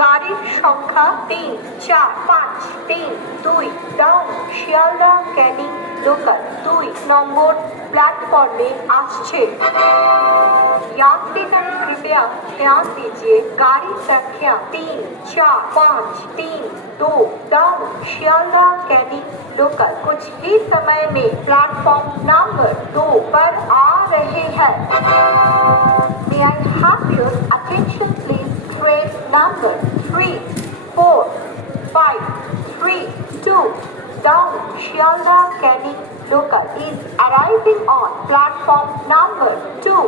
গাড়ির সংখ্যা 3, 4, 5, 3, 2 down Sealdah Canning local 2 নম্বর platform में आछे। यात्रीगण कृपया ध्यान दीजिए गाड़ी संख्या 3, 4, 5, 3, 2 डाउन शियालदा कैनिंग लोकल कुछ ही समय में प्लेटफॉर्म नंबर 2 पर आ रहे हैं। May I have your attention please? Train number 3, 4, 5, 3, 2 down Shialda Canning local is arriving on platform number 2.